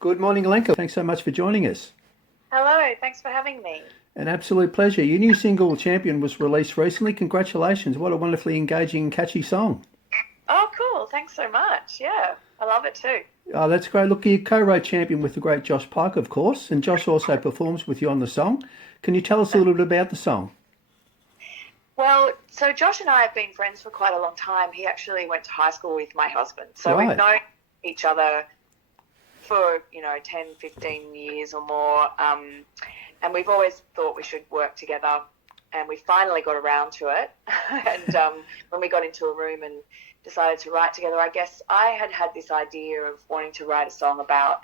Good morning, Lenka. Thanks so much for joining us. Hello, thanks for having me. An absolute pleasure. Your new single, Champion, was released recently. Congratulations. What a wonderfully engaging and catchy song. Oh, cool. Thanks so much. Yeah, I love it too. Oh, that's great. Look, you co-wrote Champion with the great Josh Pike, of course, and Josh also performs with you on the song. Can you tell us a little bit about the song? Well, so Josh and I have been friends for quite a long time. He actually went to high school with my husband. So Right. we've known each other for, 10, 15 years or more. And we've always thought we should work together. And we finally got around to it. And when we got into a room and decided to write together, I guess I had this idea of wanting to write a song about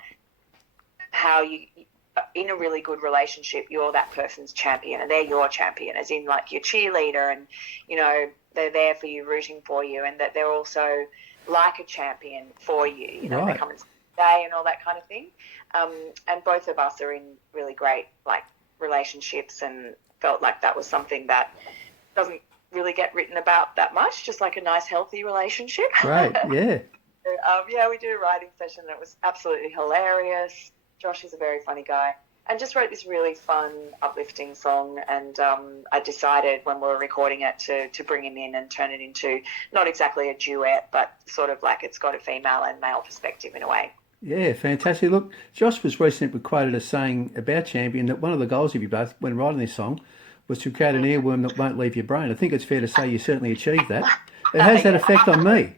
how in a really good relationship, you're that person's champion and they're your champion, as in like your cheerleader, and, they're there for you, rooting for you, and that they're also like a champion for you, Right. they come and stay and all that kind of thing. And both of us are in really great, relationships, and felt like that was something that doesn't really get written about that much, just like a nice, healthy relationship. Great, yeah. Yeah, we did a writing session that was absolutely hilarious. Josh is a very funny guy, and just wrote this really fun, uplifting song. And I decided when we were recording it to bring him in and turn it into not exactly a duet, but sort of like it's got a female and male perspective in a way. Yeah, fantastic. Look, Josh was recently quoted as saying about Champion that one of the goals of you both when writing this song was to create an earworm that won't leave your brain. I think it's fair to say you certainly achieved that. It has that effect on me.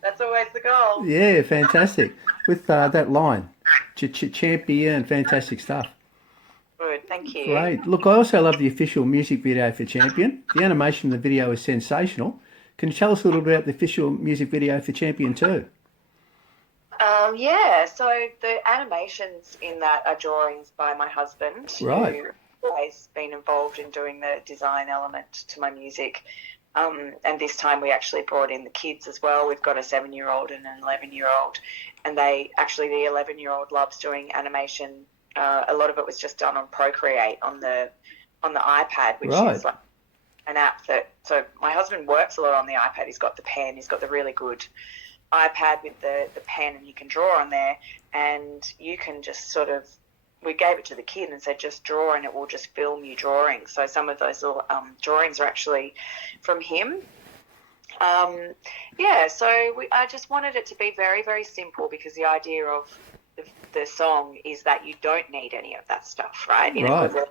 That's always the goal. Yeah, fantastic. With that line, champion, fantastic stuff. Good, thank you. Great. Look, I also love the official music video for Champion. The animation in the video is sensational. Can you tell us a little bit about the official music video for Champion too? Yeah, so the animations in that are drawings by my husband, Right. who always been involved in doing the design element to my music. And this time we actually brought in the kids as well. We've got a 7-year-old and an 11-year-old, and the 11-year-old loves doing animation. A lot of it was just done on Procreate on the iPad, which Right. is like an app so my husband works a lot on the iPad. He's got the pen, he's got the really good iPad with the pen, and you can draw on there, and you can just we gave it to the kid and said just draw and it will just film you drawing. So some of those little drawings are actually from him. I just wanted it to be very, very simple, because the idea of the song is that you don't need any of that stuff, right? Right.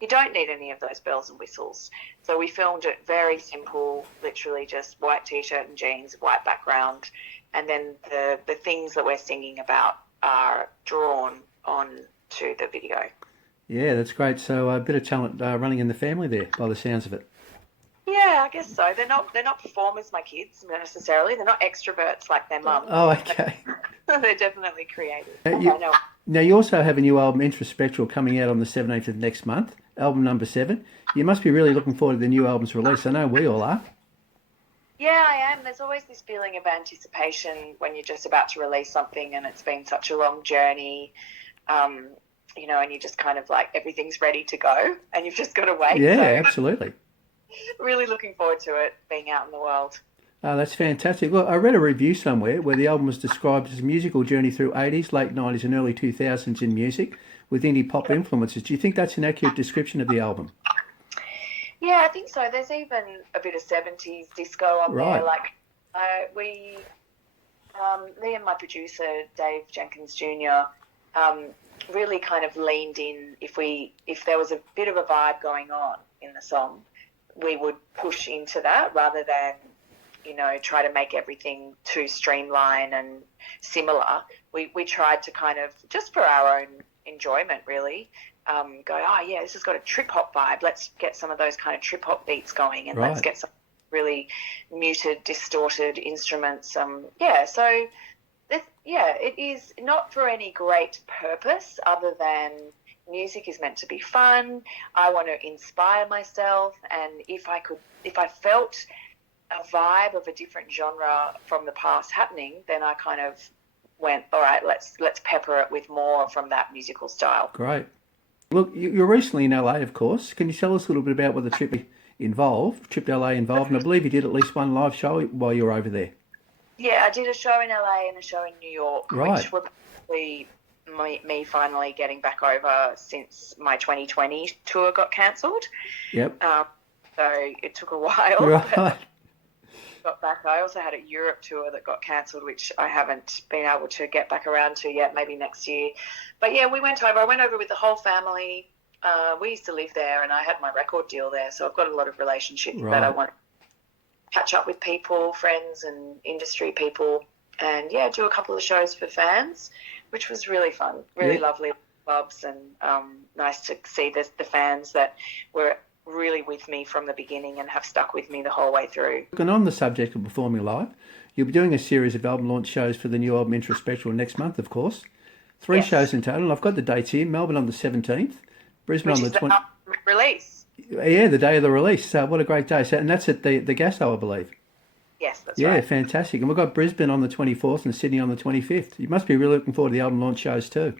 You don't need any of those bells and whistles. So we filmed it very simple, literally just white T-shirt and jeans, white background, and then the things that we're singing about are drawn on to the video. Yeah, that's great. So a bit of talent running in the family there, by the sounds of it. Yeah, I guess so. They're not performers, my kids, necessarily. They're not extroverts like their mum. Oh, okay. They're definitely creative. Now, you also have a new album, Introspectual, coming out on the 17th of next month, album number 7. You must be really looking forward to the new album's release. I know we all are. Yeah, I am. There's always this feeling of anticipation when you're just about to release something and it's been such a long journey, and you're just kind of like everything's ready to go and you've just got to wait. Yeah, So absolutely. really looking forward to it being out in the world. Oh, that's fantastic. Look, I read a review somewhere where the album was described as a musical journey through 80s, late 90s and early 2000s in music with indie pop influences. Do you think that's an accurate description of the album? Yeah, I think so. There's even a bit of 70s disco on Right. there. Me and my producer, Dave Jenkins Jr., really kind of leaned in. If there was a bit of a vibe going on in the song, we would push into that rather than, try to make everything too streamlined and similar. We tried to kind of, just for our own enjoyment really, go, oh yeah, this has got a trip hop vibe. Let's get some of those kind of trip hop beats going, and let's Right. get some really muted, distorted instruments. So it is not for any great purpose other than music is meant to be fun. I want to inspire myself, and if I felt a vibe of a different genre from the past happening, then I kind of went, all right, let's pepper it with more from that musical style. Great. Look, you're recently in LA, of course. Can you tell us a little bit about what the trip to LA involved? And I believe you did at least one live show while you were over there. Yeah, I did a show in LA and a show in New York, Right. which were probably me finally getting back over since my 2020 tour got cancelled. Yep. So it took a while. Right. Got back. I also had a Europe tour that got cancelled, which I haven't been able to get back around to yet, maybe next year. But yeah, we went over. I went over with the whole family. We used to live there and I had my record deal there, so I've got a lot of relationships that I want to catch up with people, friends and industry people, and yeah, do a couple of shows for fans, which was really fun, really lovely clubs, and nice to see the fans that were really with me from the beginning and have stuck with me the whole way through. And on the subject of performing live, you'll be doing a series of album launch shows for the new album Introspectual next month, of course. 3 shows in total. I've got the dates here. Melbourne on the 17th, Brisbane Which on is the 20th. Release. Yeah, the day of the release. What a great day. So, and that's at the Gasso, I believe. Yes, that's right. right. Yeah, fantastic. And we've got Brisbane on the 24th and Sydney on the 25th. You must be really looking forward to the album launch shows too.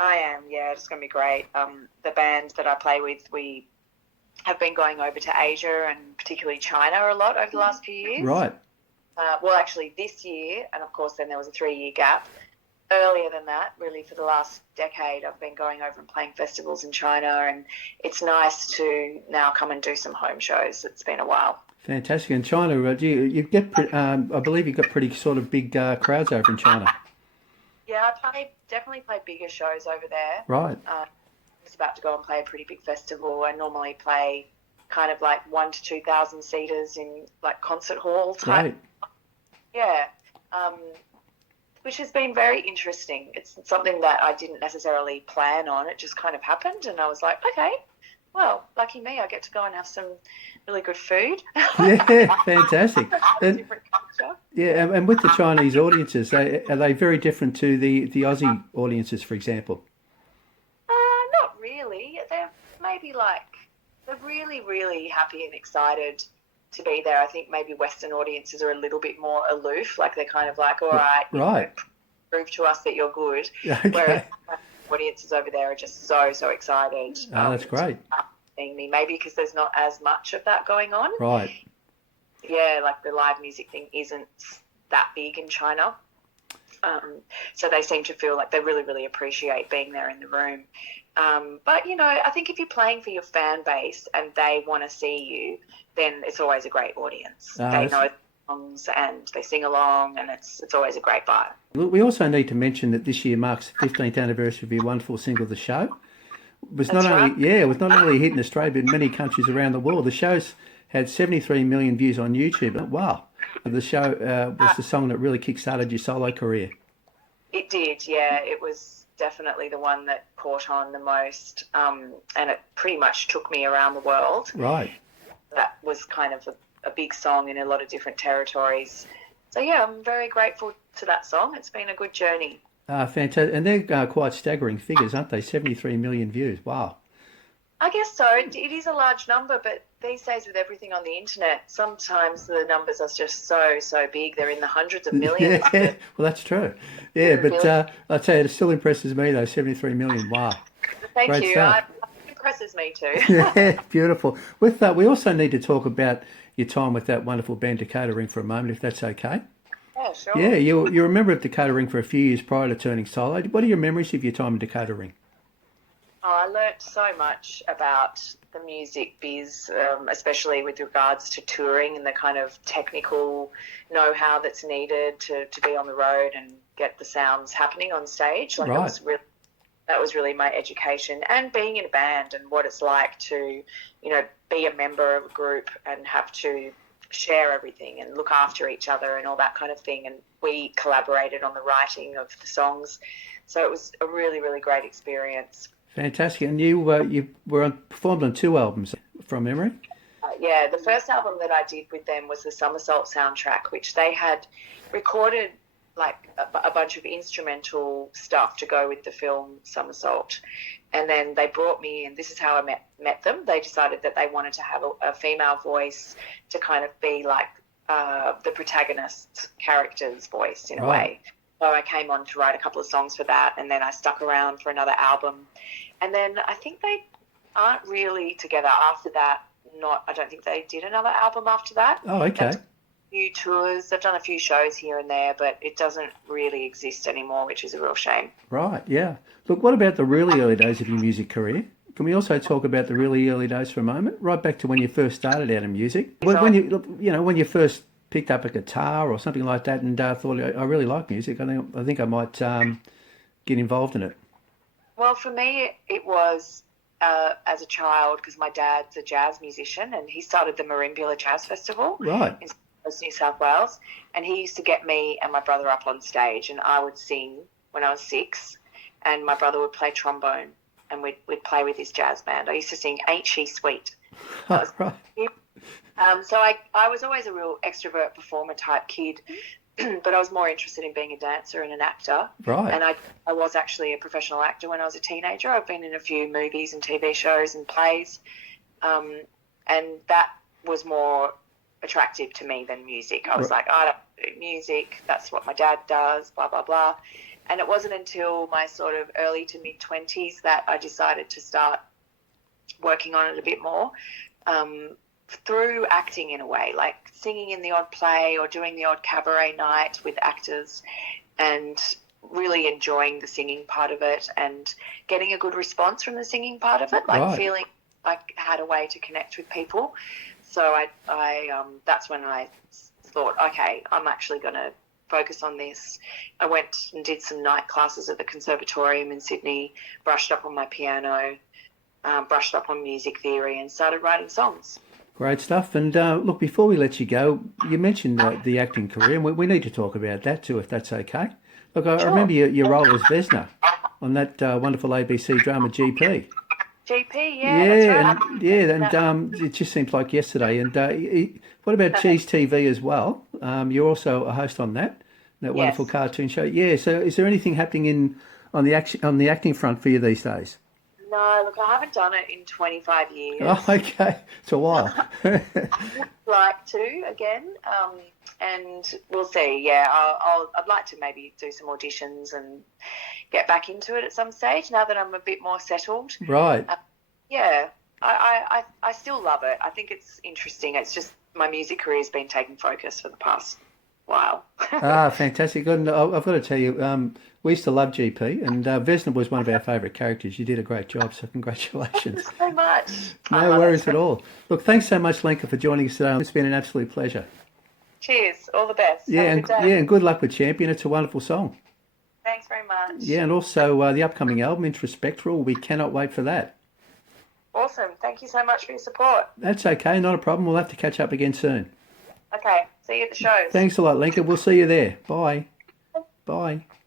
I am, yeah. It's going to be great. The band that I play with, we have been going over to Asia and particularly China a lot over the last few years. Right. Well, actually this year, and of course then there was a 3-year gap. Earlier than that, really for the last decade, I've been going over and playing festivals in China, and it's nice to now come and do some home shows. It's been a while. Fantastic. And China, you get, I believe you've got pretty sort of big crowds over in China. Yeah, I definitely play bigger shows over there. Right. I was about to go and play a pretty big festival. I normally play kind of like 1,000 to 2,000 seaters in like concert hall type. Right. Yeah. Which has been very interesting. It's something that I didn't necessarily plan on. It just kind of happened, and I was like, okay, well, lucky me, I get to go and have some really good food. Yeah, fantastic. Different culture. Yeah, and with the Chinese audiences, are they very different to the Aussie audiences, for example? Not really. They're maybe like, they're really, really happy and excited to be there. I think maybe Western audiences are a little bit more aloof, like they're kind of like, all right, right, prove to us that you're good. Okay. Whereas audiences over there are just so excited. Oh, that's great. Seeing me, maybe because there's not as much of that going on. Right. Yeah, like the live music thing isn't that big in China. So they seem to feel like they really, really appreciate being there in the room. But, you know, I think if you're playing for your fan base and they want to see you, then it's always a great audience. They know the songs and they sing along, and it's always a great vibe. We also need to mention that this year marks the 15th anniversary of your wonderful single, The Show. It was not only a hit in Australia, but in many countries around the world. The show's had 73 million views on YouTube. Wow. The show was the song that really kick-started your solo career. It did, yeah. It was definitely the one that caught on the most, and it pretty much took me around the world. Right. That was kind of a big song in a lot of different territories. So, yeah, I'm very grateful to that song. It's been a good journey. Fantastic. And they're quite staggering figures, aren't they? 73 million views. Wow. I guess so. It is a large number, but these days with everything on the internet, sometimes the numbers are just so big. They're in the hundreds of millions. Yeah, well, that's true. Yeah, but I'd say it still impresses me, though, 73 million. Wow. Thank Great you. stuff. It impresses me too. Yeah, beautiful. With that, we also need to talk about your time with that wonderful band Dakota Ring for a moment, if that's okay. Yeah, sure. Yeah, you're a member of Dakota Ring for a few years prior to turning solo. What are your memories of your time in Dakota Ring? Oh, I learnt so much about the music biz, especially with regards to touring and the kind of technical know-how that's needed to be on the road and get the sounds happening on stage. Like Right. That was really my education, and being in a band and what it's like to, you know, be a member of a group and have to share everything and look after each other and all that kind of thing. And we collaborated on the writing of the songs, so it was a really, really great experience. Fantastic. And you performed on 2 albums from memory? Yeah, the first album that I did with them was the Somersault soundtrack, which they had recorded like a bunch of instrumental stuff to go with the film Somersault. And then they brought me in. This is how I met them. They decided that they wanted to have a female voice to kind of be like the protagonist's character's voice in a way. So I came on to write a couple of songs for that, and then I stuck around for another album. And then I think they aren't really together after that. I don't think they did another album after that. Oh, okay. few tours. I've done a few shows here and there, but it doesn't really exist anymore, which is a real shame. Right, yeah. Look, what about the really early days of your music career? Can we also talk about the really early days for a moment, right back to when you first started out in music? When when you first picked up a guitar or something like that, and thought, I really like music. I think I might get involved in it. Well, for me, it was as a child, because my dad's a jazz musician and he started the Marimbula Jazz Festival Right. in New South Wales, and he used to get me and my brother up on stage, and I would sing when I was 6, and my brother would play trombone, and we'd play with his jazz band. I used to sing Ain't She Sweet. Oh, right. So I was always a real extrovert performer type kid, but I was more interested in being a dancer and an actor. Right. And I was actually a professional actor when I was a teenager. I've been in a few movies and TV shows and plays, and that was more attractive to me than music. I was like, I don't do music. That's what my dad does, blah, blah, blah. And it wasn't until my sort of early to mid-20s that I decided to start working on it a bit more, through acting in a way, like singing in the odd play or doing the odd cabaret night with actors, and really enjoying the singing part of it and getting a good response from the singing part of it, like feeling like I had a way to connect with people. So I that's when I thought, okay, I'm actually going to focus on this. I went and did some night classes at the Conservatorium in Sydney, brushed up on my piano, brushed up on music theory, and started writing songs. Great stuff. And look, before we let you go, you mentioned the acting career, and we need to talk about that too, if that's okay. Look, I remember your role as Vesna on that wonderful ABC drama GP. GP, yeah, that's right. And it just seems like yesterday. And what about Cheese TV as well? You're also a host on that wonderful cartoon show. Yeah. So, is there anything happening on the acting front for you these days? No, look, I haven't done it in 25 years. Oh, okay, it's a while. Like to again, and we'll see. Yeah, I'd like to maybe do some auditions and get back into it at some stage now that I'm a bit more settled. Right. Yeah, I still love it. I think it's interesting. It's just my music career has been taking focus for the past while. Fantastic. And I've got to tell you, we used to love GP, and Vesna was one of our favourite characters. You did a great job, so congratulations. Thanks so much. No worries at all. Look, thanks so much, Lenka, for joining us today. It's been an absolute pleasure. Cheers. All the best. Yeah, Have a good day. and good luck with Champion. It's a wonderful song. Thanks very much. Yeah, and also the upcoming album, Introspectral. We cannot wait for that. Awesome. Thank you so much for your support. That's okay, not a problem. We'll have to catch up again soon. Okay. See you at the shows. Thanks a lot, Lenka. We'll see you there. Bye. Bye.